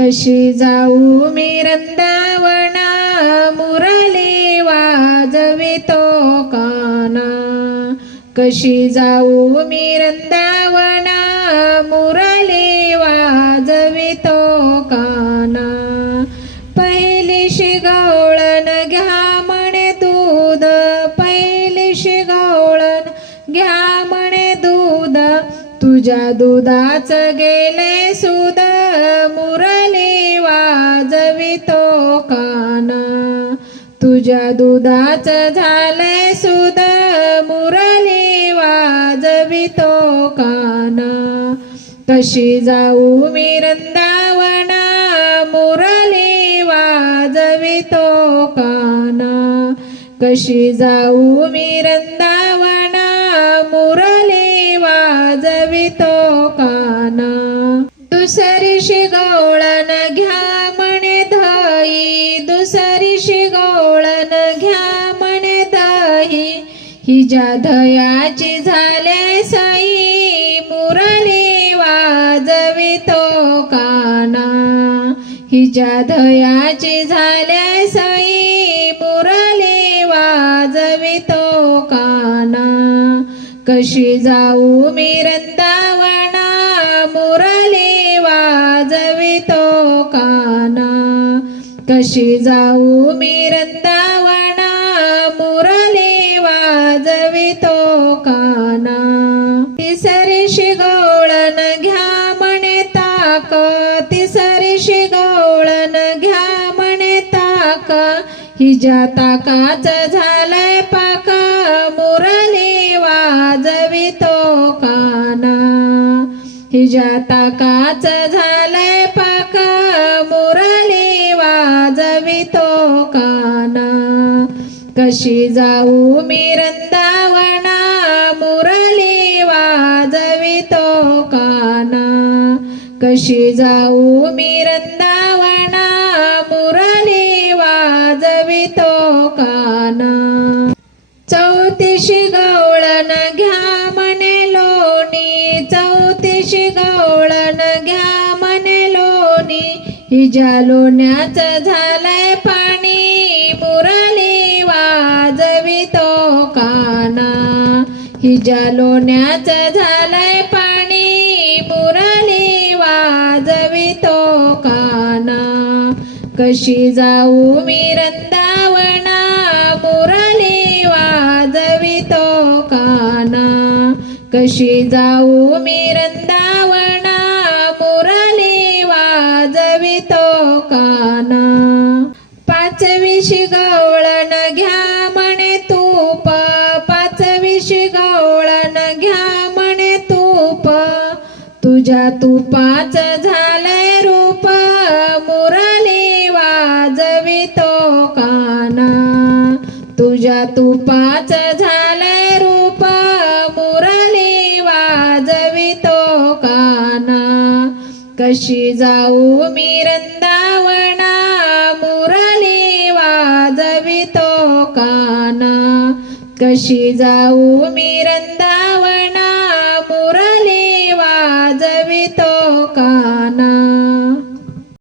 कशी जाऊ मी रंदावना मुरली वाजवितो काना. कशी जाऊ मी रंदावना मुरली वाजवितो काना. पहिली शिगवळण घ्या म्हणे दूध. पहिली शिगवळण घ्या म्हणे दूध. तुझ्या दुधाचं गेले सुद तो काना. तुझ्या दुधाचं झाले सुद मुरली वाजवितो काना. कशी जाऊ मी रंदावना मुरली वाजवितो काना. कशी जाऊ मी रंदावना मुरली वाजवितो काना. दुसरी शिगवळण घ्या म्हणे दुसरी शिगोळन घ्या म्हणे दही हिच्या दयाची झाले साई मुरली वाजवितो काना. हिच्या दयाची झाले साई मुरली वाजवितो काना. कशी जाऊ मी कशी जाऊ? मी रंदावना मुरली वाजवितो काना. तिसरी शिगवळण घ्या म्हणे ताक. तिसरी शिगवळण घ्या म्हणे ताक. हिच्या ताकाच झालंय पाक. मुरली वाजवितो काना. हिच्या ताकाच झालंय कशी जाऊ मी रंदावना मुरली वाजवितो काना. कशी जाऊ मी रंदावना मुरली वाजवितो काना. चौतीशी गवळण घ्या म्हणे लोणी. चौतीशी गवळण घ्या म्हणे लोणी. हिजा लोण्याचं झालंय पाणी. मुरली हिच्या लोण्याचं झालंय पाणी मुरली वाजवितो काना. कशी जाऊ मी रंदावणा मुरली वाजवितो काना. कशी जाऊ मी रंदावणा मुरली वाजवितो काना. पाचवी शिगाव तुझ्या तुपाचं झालंय रूप मुरली वाजवितो काना. तुझ्या तुपाचं झालंय रूप मुरली वाजवितो काना. कशी जाऊ मी रंदावणा मुरली वाजवितो काना. कशी जाऊ मी रंदा